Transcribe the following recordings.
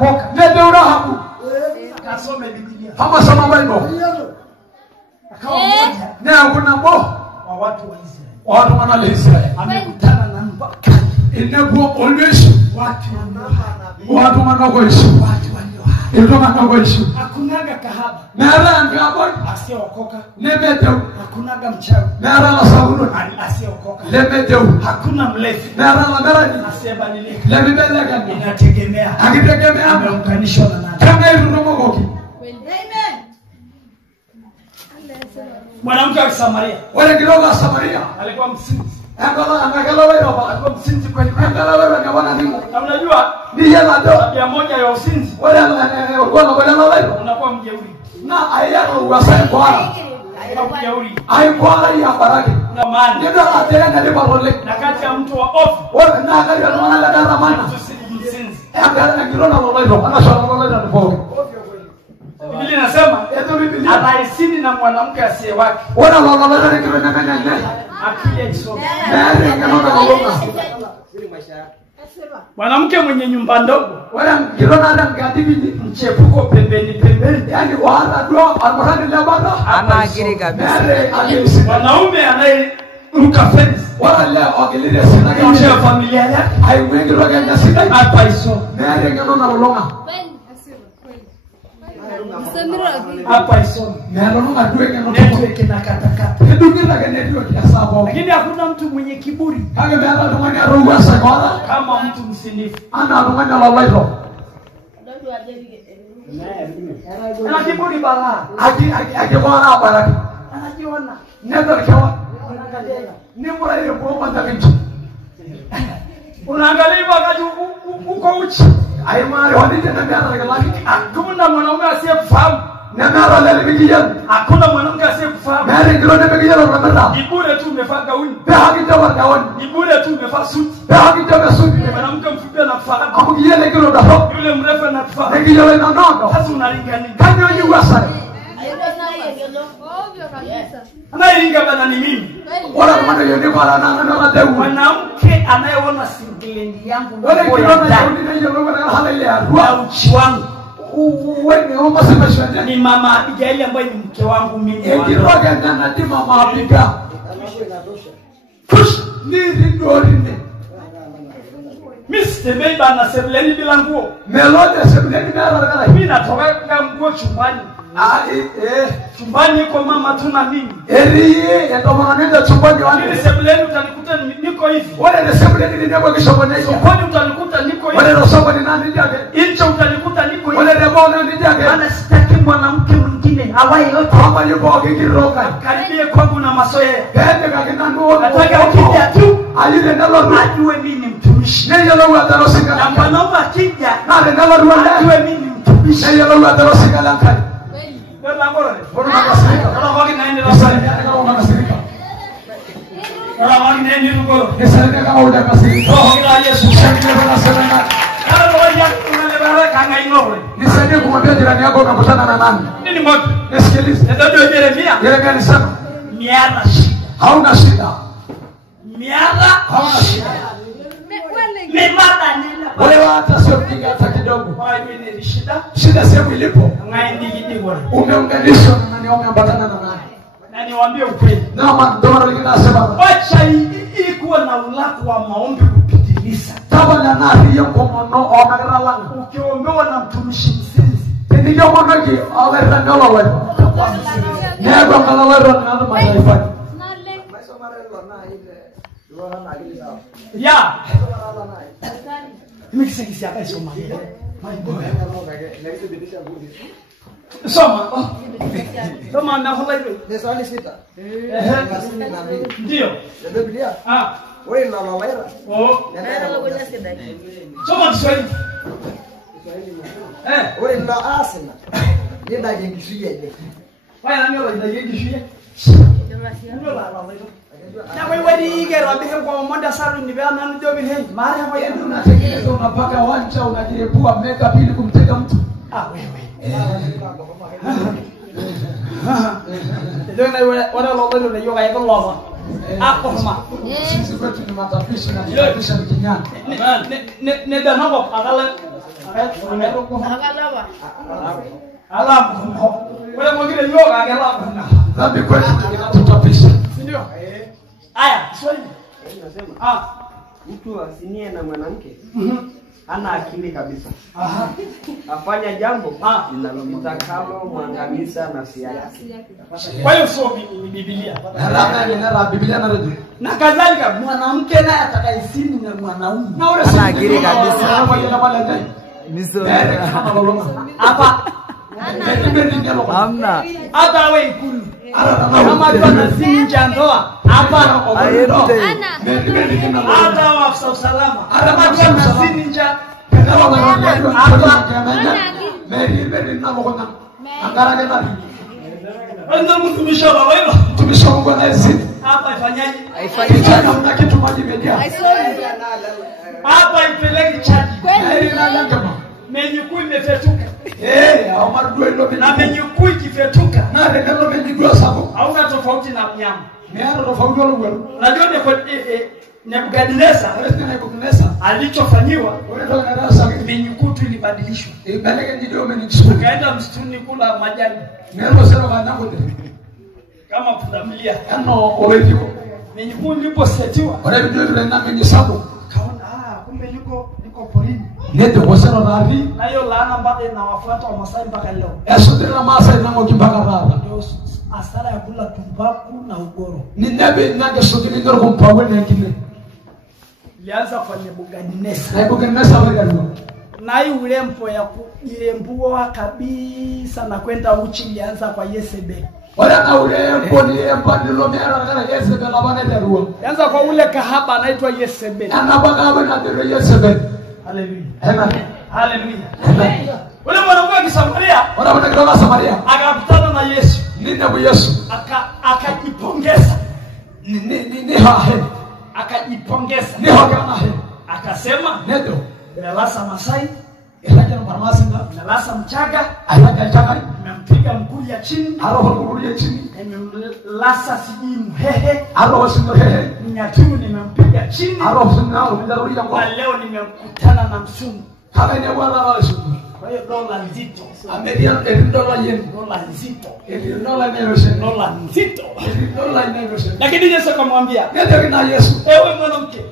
hajaokoka. Ndio Rahabu. Kasome Biblia. Hama soma Bible. Akawa mmoja Na kuna bo wa watu wa Israeli. watu wana Israeli. Amekutana na mpaka Inapo always watu wanaoishi. Ndio wanaoishi. Hakunaga kahaba. Mara ngabon Asiyeokoka. Lemeteu. Hakunaga mchawi. Mara la saulo. Asiyeokoka. Lemeteu. Hakuna mlevi. Mara la merani. Asiyebadilika. Lemeteu. Inategemea. Akitegemea Ameunganishwa na nani? kama hizo romogoki. Amen. Mwanamke wa Samaria. Wale kidogo Samaria. Alikuwa msinzi. Angala wewe baba. Alikuwa msinzi kweli. Angala wewe ni wana nini? Na unajua Ni yala ndo. tabia moja ya usinzi. Wale walikuwa wewe. Unakuwa mjeuri. Na ayako wasai kwa. Unakuwa mjeuri. Ai kwa ya baraka. Una maana. Ndio atenda ni barole. Na kati ya mtu wa ofu. Wewe na gari ya mwana la ramana. Msinzi. Angala na kirona wale. Anashona wale na kwa. Biblia inasema anaisini na mwanamke asiye wake. Wana wale ni kirona nene. Akija isome. Na ngano na ngoma. Mwanamke mwenye nyumba ndogo. Wala kirona na ngadibi Mchepuko pembeni. yani wala dua almuradi la bana. Anagiri kabisa. Mwanaume anayeruka fence. Wala la ogilire sina Nje ya familia yake. ai wengi roga na sina. Hapa isome. Nere ngano na longa. Hapa isome. Nero longa duwe ngano. Network na katakata. Kedukira gane dio kiasabo. Lakini hakuna mtu mwenye kiburi Kage mera longa ni aruwa sakora. kama mtu msinifu. Ana longa na lalairo. Ana kiburi balaa. Aki bwana baraka. Anajiona. Nero kawa. Ni mura ile kwa manda kitu. Unaangalia wakati uko uchi. Ai mara wadi tena mera laki. Hakuna mwanaume asiyekufahamu. Na mera la bigiyan. Hakuna mwanamke asiyekufahamu. Mera ngiro na bigiyan ramada. Ni bure tu umevaa gauni. Be hakita warkawan. Ni bure tu umevaa suti. Be hakita besubi. Mwanamke mfupi anakufahamu. Amugiyele ngiro da ho. Yule mrefu anakufahamu. Ngiyele na nono. Sasa unalinganisha. Kanyo ni wasa. Anayelinga bana ni mimi. Wala mwana yoni kwa na na dewu. Mwanamke anayeona singlendi yangu Wala na boya kirona ndani. yoni na yoni na haleluya. Wa uchi wangu. Wewe umma sema shwani. Ni mama Abigaili ambaye ni mke wangu mimi. Ekiroga na ndima maabika. Push ni ridorine. Mr. Beba na sebuleni bila nguo. Melode sebuleni mera kala. Mimi natoka nguo chumbani. Chumbani iko mama tu na mimi. Eriye ndio nenda chumbani wani. Mimi sebuleni utanikuta niko hivi. Wale ni sebuleni ni ndio kishobona hiyo. Sokoni utanikuta niko hivi. Wale ndio sokoni nani ndiye? Nje utanikuta niko hivi. Wale ndio bona ndiye? Maana sitaki mwanamke mwingine hawaye yote. Kama yuko akikiroka. Karibie kwangu na masoea. Kende kakina nduo. Nataka ukija tu Ayile nalo ajue mimi ni mtumishi. Ndio lo atarosika. Na mwanaume akija Nale nalo ruanda. ajue mimi ni mtumishi. Ndio lo atarosika lankali. Ndio ngoro. Mbona makasirika? Ndio waki naende Sasa la kama unakasirika. ndio waki naende ngoro. Sasa kama unakasirika. Roho ila Yesu. Sasa kama unasema Kana roho yako unalebaraka ngaingoro. nisaidie kumwambia jirani yako unakutana na nani? Nini moto? Nisikilize. Ndio Yeremia. Yeremia alisema Miara shida. hauna shida. Miara Hauna shida. Memada nina. Wewe hata sio mjinga hata kidogo. Kwa hiyo ni shida. Shida sehemu ilipo. Ngaindi kidigwa. Umeunganishwa na nani umeambatana na nani? Na niwaambie ukweli. Na ndio maana ninasema Wacha hii kuwa na ulaku wa maombi kupitiliza. taba na nari yako mono onagara langa. Ukiombewa na mtumishi msinzi. Ndio mono ki awera ngala wewe. Nego ngala wewe na ndo maarifa. Ya. Mimi kisi hapa isoma. Soma. Soma na hola hiyo. Nisali sita. Ndio. Biblia. Wewe na lawera. Oh. Soma Kiswahili. Wewe na asema. Nenda ngishie je. Waya nani wala ngishie? Ndio la la. Na wewe digero abihe kwa monda saru ni bana ndio bihe. Mara hapo Yetu unatengeneza unapaka wanja unajirepua makeup ili kumtega mtu. Wewe. Ndio na wala lolo ndio yoga yako lolo. Hapo kama. Sisi kwetu ni matapishi na kutapisha ni kinyana. Ne da mambo Alafu wale mwingine yoga angelapo na. Dhambi kwetu inatutapisha. Ndio. Aya, swali. Nasema mtu asinie na mwanamke ana akili kabisa. Afanya jambo linalomtakalo mwangamiza nafsi yake. Kwa hiyo sio Biblia. Na Biblia na radio. Na kadhalika mwanamke naye atakayesini na mwanaume. Na ule Ana akili kabisa. Hapa Hamna. hata wewe ikulu. Kama tunazini nje ya ndoa hapa hata wafisa usalama kama tunazini nje ndio mtumishi wa baba hilo mtumishi wa Mungu anayezini hapa ifanyaje? Haifanyi na kitu maji imejaa. Hapa ipeleki chaji. Menyuku imefetuka. Au marudio ndio na menyuku ikifetuka. Na rekalo mejigwa sabo. Hauna tofauti na mnyama. Miano tofauti wala wewe. Unajua Nebukadneza alichofanyiwa menyuku tu ilibadilishwa. Ibeleke ndio menyuku. Kaenda msituni kula majani. Neno sema banangu kama pundamilia. Ano oredio. Menyuku iliposetiwa. Wale ndio na menyusabu. Kaona kumbe niko porini. Ndio wasema radi. Na hiyo laana mpaka inawafuata wa Masai mpaka leo. Esodera Masai na mkimpaka rada. Ndio asara ya kula tumbaku na ugoro. Ni nebe nage sodini ndio kumpawe na kile. Ilianza kwa Nebukadneza. Nebukadneza wale. Na hii ulempo ya kuiembua kabisa na kwenda uchi ilianza kwa Yezebeli. Wala na ulempo ni empandilo mera kana Yezebeli abana derua. Ilianza kwa ule kahaba anaitwa Yezebeli. Anabaka abana derua Yezebeli. Haleluya. Amen. Haleluya. Amen. Ule mwanamke wa Samaria, wala mwanamke wa Samaria akakutana na Yesu. Nini na Yesu? Akajipongeza. Ni hahe. Akajipongeza. Ni hogana he. Akasema, "Nedo, nimelasa Masai, ilaja na farmasi na nimelasa Mchaga, alaja Mchaga, nimempiga mkuli ya chini, haroho mkuli ya chini, nimemlasa sijui Mhehe, haroho singo hehe, Mnyaturu nimempiga chini, haroho singo mdarudi ya kwa. Na leo nimekutana na Msungu. Kama ni bwana wa Yesu. Kwa hiyo dola nzito. Ameria dola yen, Dola nzito. dola inayoshe, Dola nzito. dola inayoshe. Lakini Yesu akamwambia, "Ndio kina Yesu. ewe mwanamke,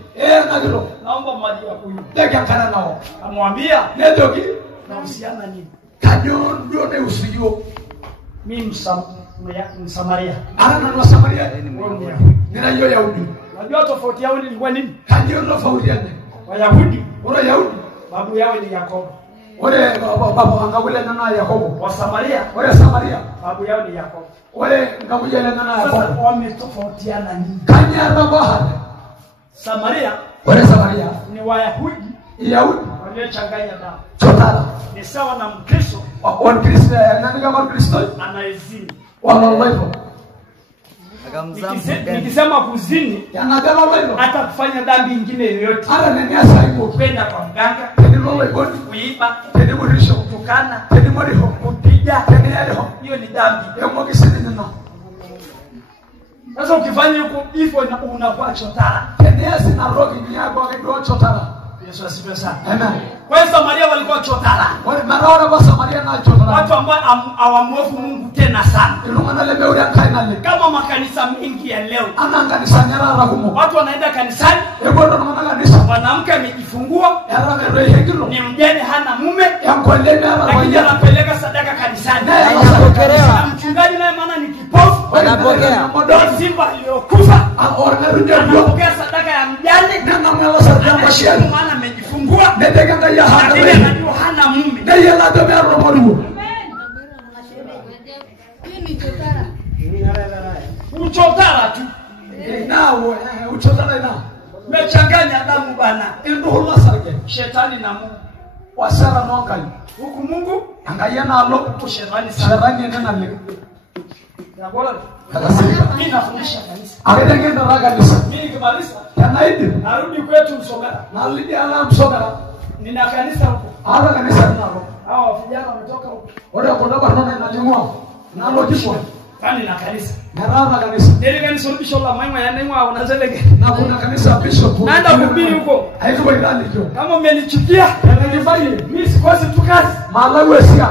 nagiro. naomba maji ya kunywa." Deka kana nao. Amwambia, Ndio ki? na usiana nini? Kanyo ndio ne usiyo. Mimi Msamaria. Ana na Samaria. Nina hiyo Yahudi. Unajua tofauti yao ilikuwa nini? Kanyo ndio tofauti yake. Wayahudi, Wale Yahudi, babu yao ni Yakobo. wale baba angawile na Yakobo. Wa Samaria, Wale Samaria, babu yao ni Yakobo. wale ngawile na Sasa Yakobo. wametofautiana nini? Kanya robo. Samaria Wale Samaria, ni Wayahudi Yahudi, waliochanganya damu. chotara. Ni sawa na Mkristo Wa Kristo, nani kama Kristo? anayezini. Wala levo. Nikisema kuzini, Yanagala levo. hata kufanya dhambi nyingine yoyote. Ara nene asaibo. Kwenda kwa mganga, Tendo legoni, kuiba, tendo murisho, kutukana, tendo muriho, kupiga, tendo yaleho. hiyo ni dhambi. Yemo kisini na. Sasa ukifanya huko hivyo unakuwa chotara. Tendo yasi na rogi ni yako ndio chotara. Yesu asifiwe sana. Amen. Kwa hiyo Samaria walikuwa chotara. Wale maraona kwa Samaria na chotara. Watu ambao hawamwofu Mungu tena sana. Ilungana lebe uri akaina le. Kama makanisa mengi ya leo. Ananga nisanyara ragumo. Watu wanaenda kanisani. Ebodo na kanisa. Mwanamke amejifungua. Yara mero hekilo. Ni mjane hana mume. Yankwende mera Lakini anapeleka sadaka kanisani. Anapokea. Mchungaji naye maana ni kipofu. Anapokea. Simba aliyokufa. Anapokea sadaka ya mjane. Nanga mwela sadaka kwa maana amejifungua. Nedega ya hana. Lakini anajua hana mume. Na yela do mero modu. Uchotara tu. Nawe uchotara na. Mechanganya damu bana. Ilduhula sarge. Shetani na Mungu. Wasara nongai. Huku Mungu angayana alo shetani sana. Shetani nena le. Ya bora. Akasema Mimi nafundisha kanisa. akatenge ndo raga kanisa. Mimi nikimaliza Yanaidi. narudi kwetu Msogara. Na lidi ala Msogara. Nina kanisa huko. Ala kanisa nalo. Hao vijana wametoka huko. Wale kutoka nona na limwa. Nalo kipwa. Kwani na kanisa. Narama kanisa. Ndio kanisa bishop la mama yana mwa unazeleke. Na kuna kanisa bishop. Naenda kuhubiri huko. Haiko ndani hiyo. Kama mmenichukia, Yanajifanya mimi sikosi tu kazi. Malawi sia.